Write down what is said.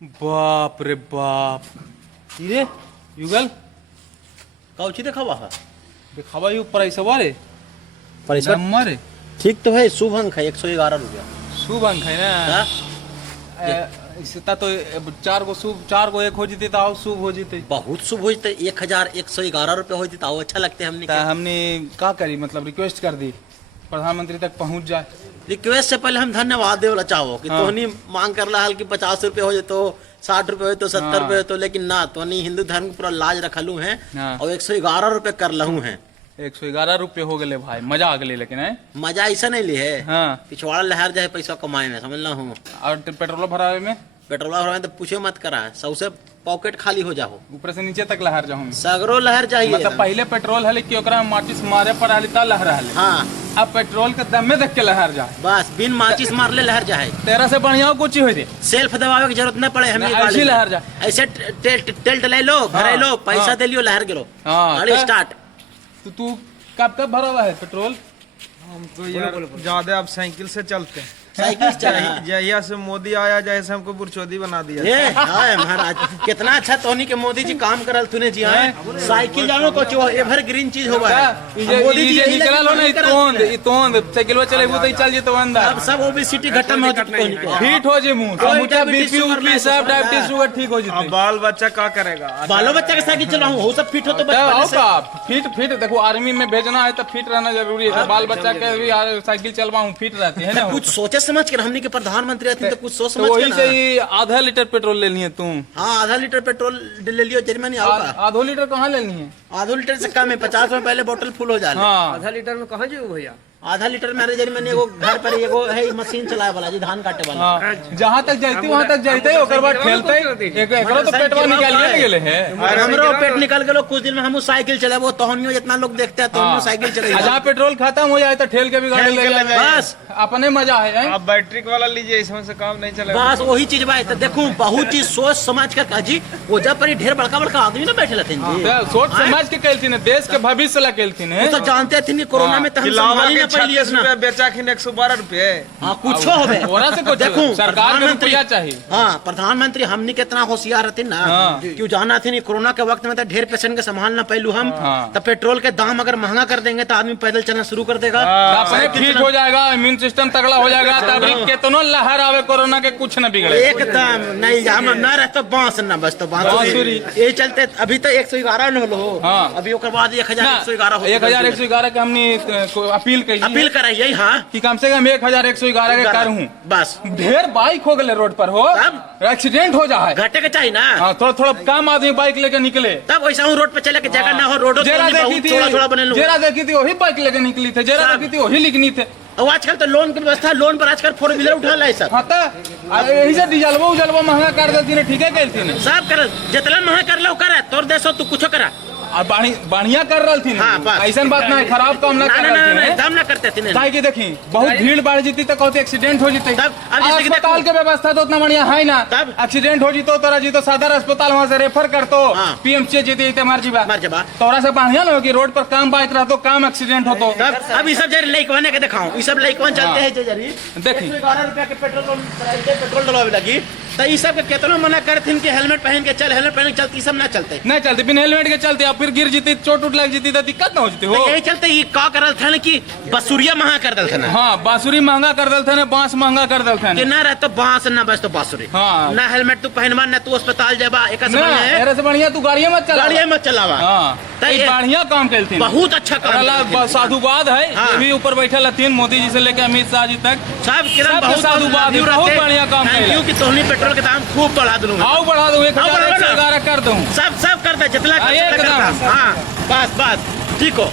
बाप रे बाप इरे युगल काउची देखावा हा दिखावा यू प्राइस रे पैसा नंबर है ठीक तो है शुभ अंक है 111 रुपया शुभ अंक है ना इसता तो चार को एक हो जीते तो आओ शुभ हो जीते बहुत शुभ हो जाते 1111 रुपया हो जाता अच्छा लगते हमने ता हमने का करी मतलब रिक्वेस्ट कर दी प्रधानमंत्री तक पहुंच जाए। रिक्वेस्ट से पहले हम धन्यवाद देवला चाहो कि हाँ। तोहनी मांग कर रहा कि 50 रुपए हो जातो 60 रुपए हो तो 70 रुपए हो तो लेकिन ना तोहनी हिंदू धर्म पूरा लाज रखलू है हाँ। और 111 रुपए कर लहू है 111 रुपये हो गए भाई मजा आ गए लेकिन है मजा ऐसा नहीं ली है हाँ। पिछवाड़ा लहर जाए पैसा कमाए में समझ ला हूँ और पेट्रोल भरावे में पेट्रोल भरवाए तो पूछे मत करा सबसे पॉकेट खाली हो जाओ ऊपर से नीचे तक लहर जाऊँ सगरो लहर चाहिए मतलब पहले पेट्रोल है कि ओकरा में माचिस मारे पर हाली ता लहर हाली हाँ अब पेट्रोल के दम में देख के लहर जाए बस बिन माचिस मारले लहर जाए तेरा से बढ़िया कुछ हो दे सेल्फ दबावे की जरूरत न पड़े हमें ऐसी लहर जा ऐसे तेल डले लो भरे लो पैसा हाँ। दे लियो लहर गिरो हाँ, गाड़ी तो- स्टार्ट तो तू कब भरा हुआ है पेट्रोल हम तो यार ज्यादा अब साइकिल से चलते हैं साइकिल से चला जहिया से मोदी आया जैसे हमको बुरचोदी बना दिया ये हाय महाराज कितना अच्छा तोहनी के मोदी जी काम करल तूने जी हाँ साइकिल जानो को चो एवर ग्रीन चीज होगा है मोदी जी यही निकला लो ना तोंद साइकिल चलेबू तो चल जेतो अंदर अब सब ओबेसिटी खत्म हो जाती तोहनी के फिट हो जे मुंह समूचा बीपी ऊपी सब डायबिटीज शुगर ठीक हो अब जेते बाल बच्चा क्या करेगा बालो बच्चा के साइकिल चलाऊं हो सब फिट हो तो आओ बचपन से का फिट देखो आर्मी में भेजना है तो फिट रहना जरूरी है बाल बच्चा के भी साइकिल चलवाऊं फिट रहते हैं ना कुछ सोचे समझ कर हमने के प्रधानमंत्री रहते तो कुछ सोच तो समझ वही के से ना ही आधा लीटर पेट्रोल ले लिए तुम हाँ आधा लीटर पेट्रोल ले लियो जर्मनी आओगा आधो लीटर कहाँ लेनी है आधा लीटर से कम है 50 में पहले बोतल फुल हो जाए हाँ आधा लीटर में कहाँ जाऊ भैया आधा लीटर में जर्मनी एगो घर पर एगो है मशीन चलाए वाला जी धान काटे वाला हाँ जहाँ तक जाती वहाँ तक जाते ओकर बाद खेलते एकरो तो पेटवा निकालिए नहीं गेले है और हमरो पेट निकल गेलो कुछ दिन में हम साइकिल चले वो तोहनियो जितना लोग देखते हैं तोहनियो साइकिल चले जहाँ पेट्रोल खत्म हो जाए तो ठेल के भी गाड़ी ले ले बस अपने मजा है हैं? अब बैटरी वाला लीजिए इसमें से काम नहीं चलेगा बस वही चीज बात है देखूं बहुत चीज सोच समझ कर काजी वो जब पर ढेर बड़का बड़का आदमी ना बैठे रहते हैं जी तो सोच समझ के कैलती ने देश के भविष्य ला कैलती ने वो तो जानते थे कि कोरोना में तो हम खिलावा संभाल ही के ना पाइलिए 36 रुपया बेचा खिन 112 रुपए हाँ कुछ होवे ओरा से कुछ देखूं सरकार के रुपया चाहिए हाँ प्रधानमंत्री हमने कितना होशियार रहते ना हाँ। क्यों जाना थे नहीं कोरोना के वक्त में तो ढेर पेशेंट के संभालना पहलू हम हाँ। तो पेट्रोल के दाम अगर महंगा कर देंगे तो आदमी पैदल चलना शुरू कर देगा अपने फिट हो जाएगा इम्यून सिस्टम तगड़ा हो जाएगा तब कितनो लहर आवे कोरोना के कुछ न बिगड़े एकदम नहीं हम न रहे तो बांस न बस तो बांसुरी। ये चलते अभी तो 111 न हो हाँ। अभी ओकर बाद 1111 हो 1111 के हमने अपील की अपील कराइए हाँ कि कम से कम 1111 के कर हूँ बस ढेर बाइक हो गए रोड पर हो तब? एक्सीडेंट हो जाए घटे के चाहिए ना हाँ, थोड़ा थोड़ा कम आदमी बाइक लेके निकले तब वैसा हूँ रोड पे चले के जगह ना हो रोडो जेरा देखी थी थोड़ा थोड़ा बने लो जेरा देखी थी वही बाइक लेके निकली थे जेरा सब। देखी थी वही लिखनी थे और आजकल तो लोन की व्यवस्था लोन पर आजकल 4 व्हीलर उठा ला सब हाँ तो यही से डीजलवा उजलवा महंगा कर देती ने ठीक है कहती ने सब कर जितना महा कर लो करे तोर देसो तू कुछो करा और बढ़िया कर रही थी हाँ, बस। ऐसा बात नहीं खराब काम ना ना कर ना ना रही ना थी दम ना करते थे काहे कि देखी बहुत भीड़ बढ़ जीती तो कहते एक्सीडेंट हो जीते तब, अब जैसे कि अस्पताल देखो- के व्यवस्था तो उतना बढ़िया है ना तब? एक्सीडेंट हो जीतो तोरा जीतो सदर अस्पताल वहाँ से रेफर कर तो हाँ। पीएमसी जीते मर जीवा मर जबा तोरा से बढ़िया ना हो कि रोड पर काम बाइक रहतो काम एक्सीडेंट होतो तब अब ये सब जरी लइकवाने के दिखाऊं ये सब लइकवान चलते हैं जरी देखी 111 रुपया के पेट्रोल डलवावे लगी तो ये सब के केतनो मना करथिन कि हेलमेट पहन के चल हेलमेट पहन के चलती सब ना चलते नहीं चलती बिना हेलमेट के चलते अब फिर गिर जीती चोट उठ लग जीती तो दिक्कत ना हो जीती हो तो यही चलते ये का करल था कि बसुरिया महा कर दल था ना हाँ बांसुरी महंगा कर देते ने बांस महंगा कर देते कि ने ना रह तो बांस ना बस तो बांसुरी हाँ। ना हेलमेट तू पहनवा ना तू अस्पताल जाबा एक ना अरे से बढ़िया तू गाड़ियां मत चला गाड़ी मत चलावा हाँ तो ये ये बढ़िया काम करती बहुत अच्छा काम अगला करथिन। साधुवाद है हाँ। ये भी ऊपर बैठे लतीन मोदी जी से लेकर अमित शाह जी तक सब किरण सब बहुत साधुवाद है, बहुत बढ़िया काम थैंक यू करेला। कि तोहनी पेट्रोल के दाम खूब बढ़ा दूंगा आओ बढ़ा दो 1111 कर दूं सब कर दे जितना हाँ, कर सकते एकदम। हाँ बस बस ठीक हो